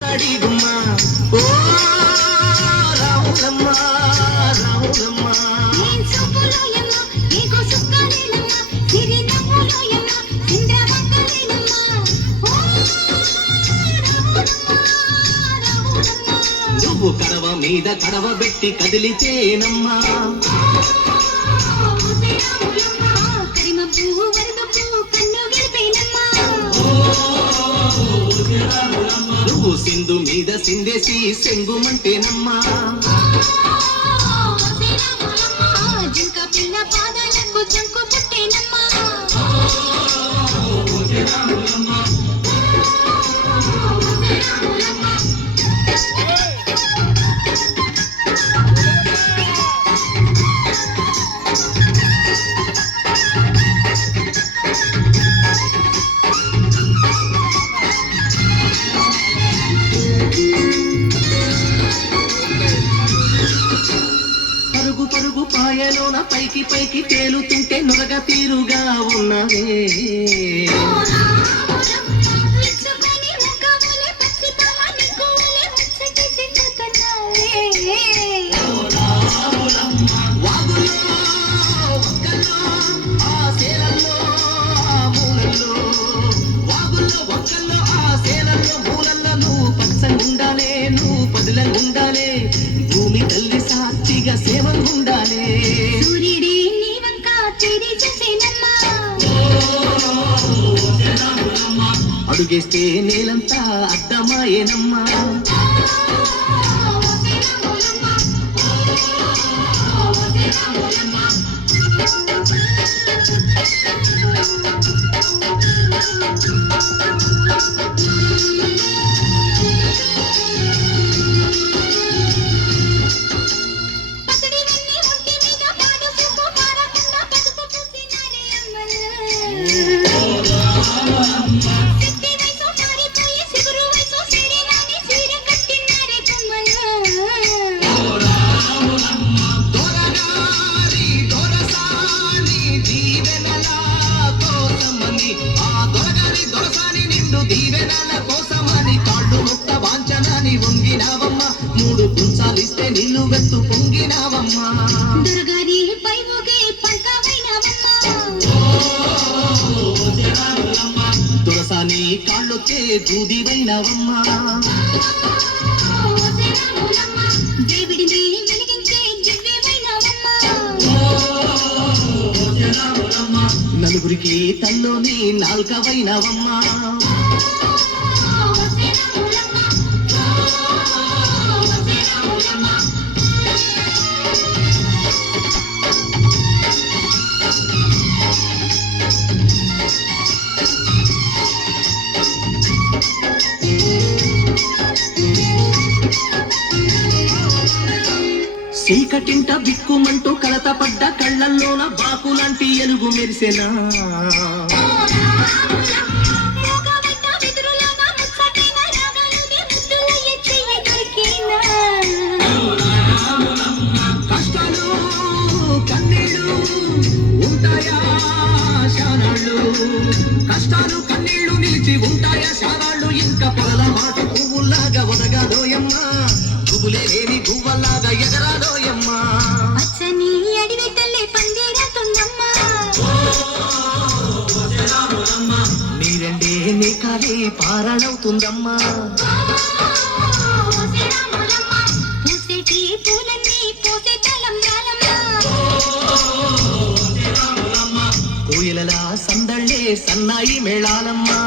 ఓ రాములమ్మ రాములమ్మ నువ్వు కడవ మీద కడవ పెట్టి కదిలితేనమ్మా నువ్వు సింధు మీద సిందేసి సెంగుమంటేనమ్మా జింక పిల్ల పాదాలకు జంకు పుట్టేనమ్మా పరుగు పాయలోన పైకి పైకి తేలుతుంటే నొరగ తీరుగా ఉన్నవే ఉండాలే నువ్వు పదులంగుండాలే భూమి తల్లి సాక్షిగా సేవంగుండాలే సూర్యుడే నీ వంక చెడి చేసేనమ్మా అడుగేస్తే నేలంతా అద్దమాయేనమ్మా దీవెనల కోసమని కాళ్ళు ముట్ట వాంచనాని వంగినావమ్మా మూడు కుంచాలిస్తే నిన్ను వెత్తు పొంగినావమ్మా దొరగారి పై ఊగే పంకవైనవమ్మా దొరసాని కాళ్ళొచ్చే దూదివైనవమ్మా దేవుడిని వెలిగించే దివ్యమైనవమ్మా నలుగురికి తల్లోని నాల్కవైనవమ్మా చీకటింట బిక్కుమంటూ కలతపడ్డ కళ్ళల్లోన బాకులాంటి ఎలుగు మెరిసెనా కష్టాలు కన్నీళ్ళు ఉంటాయా శానాళ్ళు కష్టాలు కన్నీళ్లు నిలిచి ఉంటాయా శానాళ్ళు ఇంకా పొలల మాట పువ్వులాగా ఒదగాదోయమ్మా పువ్వులే లేని పువ్వలాగా ఎగరాదోయమ్మా పచ్చని అడివి తల్లి పందిరతుందమ్మా నీరండే నీ కాలి పారాడవుతుందమ్మా పూసేటి పూలన్నీ పోసే తలంబ్రాలమ్మా కోయిలలా సందళ్ళే సన్నాయి మేళాలమ్మా